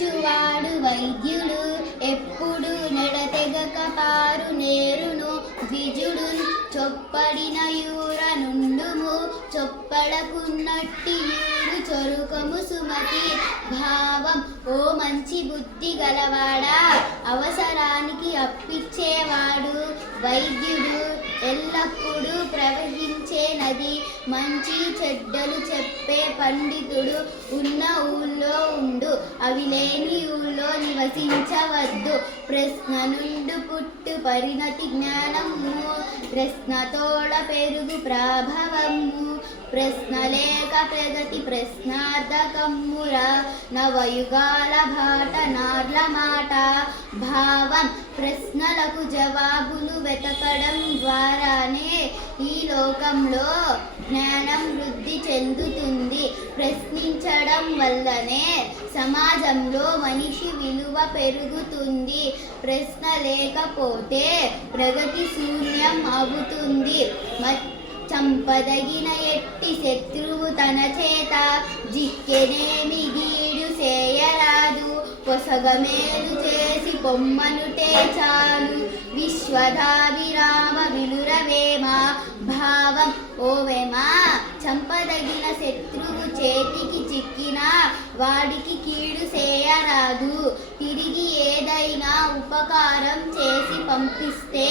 మెచ్చువాడు వైద్యుడు ఎప్పుడు నెడతెగక పారు నేరును ద్విజుడు చొప్పడిన యూర నుండుము చొప్పడకున్నట్టి యూరు చొరుకము సుమతి భావం ఓ మంచి బుద్ధి గలవాడా అవసరానికి అప్పిచ్చేవాడు వైద్యుడు ఎల్లప్పుడూ ప్రవహించే నది మంచి చెడ్డలు చెప్పే పండితుడు ఉన్న ఊళ్ళో ఉండు అవి లేని ఊళ్ళో నివసించవద్దు ప్రశ్న నుండు పుట్టు పరిణతి జ్ఞానము ప్రశ్నతోడ పెరుగు ప్రభావము ప్రశ్న లేక ప్రగతి ప్రశ్నార్థకమ్మురా నవయుగాల భాట నార్ల మాట భావం ప్రశ్నలకు జవాబులు వెతకడం ద్వారానే ఈ లోకంలో జ్ఞానం వృద్ధి చెందుతుంది ప్రశ్నించడం వల్లనే సమాజంలో మనిషి విలువ పెరుగుతుంది ప్రశ్న లేకపోతే ప్రగతి శూన్యం అవుతుంది చంపదగిన ఎట్టి శత్రువు తన చేత జిక్కెనేమి గీడు చేయరాదు పొసగమేలు చేసి పొమ్మనుటే చాలు విశ్వధాభిరామ విలురవేమ భావం ఓవేమా చంపదగిన శత్రువు చేతికి చిక్కిన వాడికి కీడు చేయరాదు తిరిగి ఏదైనా ఉపకారం చేసి పంపిస్తే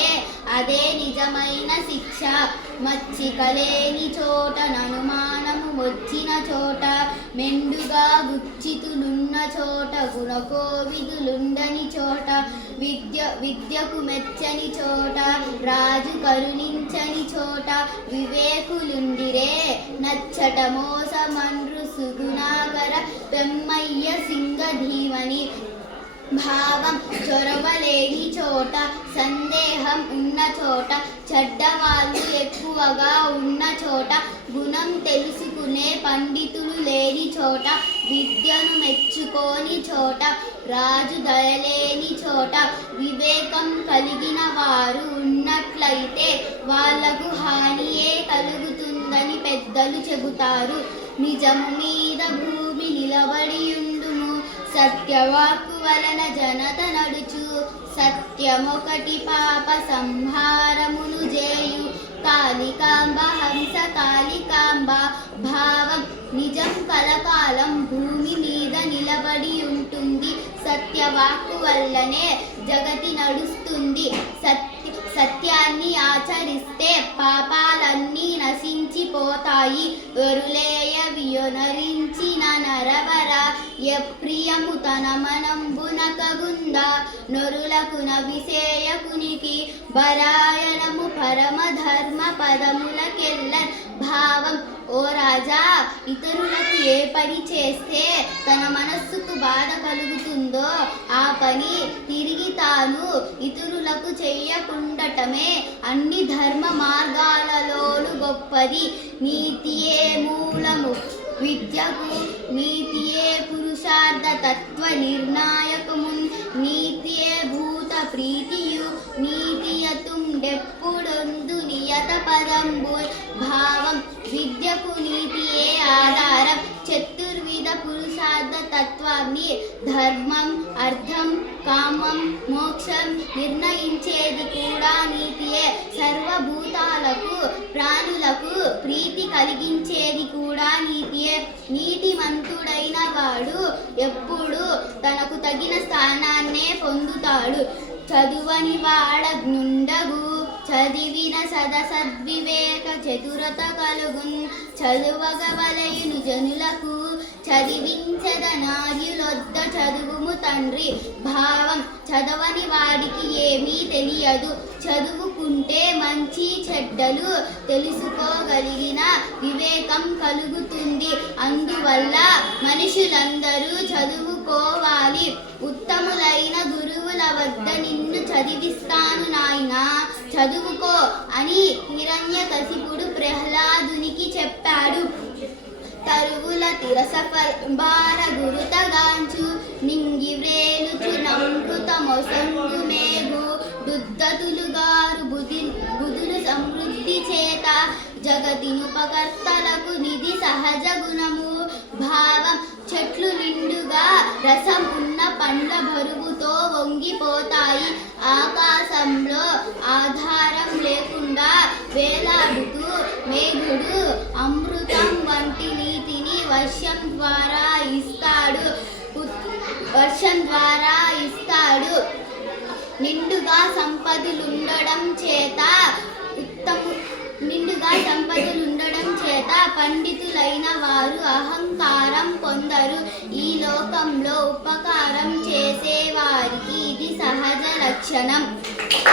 అదే నిజమైన శిక్ష మచ్చిక లేని చోట ననుమానము వచ్చిన చోట మెండుగా గుచ్చితులున్న చోట గుణకోవిదులుండని చోట విద్యకు మెచ్చని చోట రాజు కరుణించని చోట వివేకులుండిరే నచ్చట మోసమండ్రు సుగుణాకర పెమ్మయ్య సింగధీమని భావం చొరవలేని చోట సందేహం ఉన్న చోట చెడ్డవాళ్ళు ఎక్కువగా ఉన్న చోట గుణం తెలుసుకునే పండితులు లేని చోట విద్యను మెచ్చుకోని చోట రాజు దయలేని చోట వివేకం కలిగిన వారు ఉన్నట్లయితే వాళ్లకు హానియే కలుగుతుందని పెద్దలు చెబుతారు నిజము మీద భూమి నిలబడి ఉండుము సత్యవాక్కు వలన జనత నడుచు సత్యమొకటి పాప సంహారమును జేయు కాళికాంబ హంస కాళికాంబ భావం నిజం కలకాలం భూమి మీద నిలబడి ఉంటుంది సత్యవాక్కు వల్లనే జగతి నడుస్తుంది సత్యాన్ని ఆచరిస్తే పాపాలన్నీ నశించిపోతాయి ఎరులేయ వియొనరించిన నరవర ఎప్రియము తన మనంబునకగుంద నొరులకు నవిసేయకునికి బరాయణము పరమధర్మ పదములకెల్ల భావం ఓ రాజా ఇతరులకు ఏ పని చేస్తే తన మనస్సుకు బాధ కలుగుతుందో ఆ పని తిరిగి తాను ఇతరులకు చెయ్యకుండటమే అన్ని ధర్మ మార్గాలలోను గొప్పది నీతియే మూలము విద్యకు నీతియే పురుషార్థ తత్వ నిర్ణాయకమున్ నీతియే భూత ప్రీతియు నీతియతుండెప్పుడొందు నియత పదంబు భావం విద్యకు నీతియే ఆధారం చతుర్విధ పురుషార్థ తత్వాన్ని ధర్మం అర్థం కామం మోక్షం నిర్ణయించేది కూడా నీతియే సర్వభూతాలకు ప్రాణులకు ప్రీతి కలిగించేది కూడా నీతియే నీతిమంతుడైన వాడు ఎప్పుడు తనకు తగిన స్థానాన్నే పొందుతాడు చదువని వాడగ్నుండగు చదివిన సదసద్వివేక చతురత కలుగున్ చదువగవలయును జనులకు చదివించదనార్యులొద్ద చదువుము తండ్రి భావం చదవని వాడికి ఏమీ తెలియదు చదువుకుంటే మంచి చెడ్డలు తెలుసుకోగలిగిన వివేకం కలుగుతుంది అందువల్ల మనుషులందరూ చదువుకోవాలి ఉత్తములైన గురువుల వద్ద నిన్ను చదివిస్తాను నాయనా చదువుకో అని హిరణ్యకశిపుడు ప్రహ్లాదునికి చెప్పాడు తరువుల తిరసఫార గురుతగాంచు నింగి వ్రేలుచు నమృత మొసంగు మేగు దుద్దతులుగారు బుధులు సమృద్ధి చేత జగతినుపకర్తలకు నిధి సహజ గుణము భావం చెట్లు నిండుగా రసం ఉన్న పండ్ల బరువుతో వంగిపోతాయి. ఆకాశంలో ఆధారం లేకుండా వేలాడుతూ మేఘుడు అమృతం వంటి నీతిని వర్షం ద్వారా ఇస్తాడు. నిండుగా సంపదలుండడం చేత పండితులైన వారు అహంకారం పొందరు. ఈ లోకంలో ఉపకారం చేసే వారికి ఇది సహజ లక్షణం.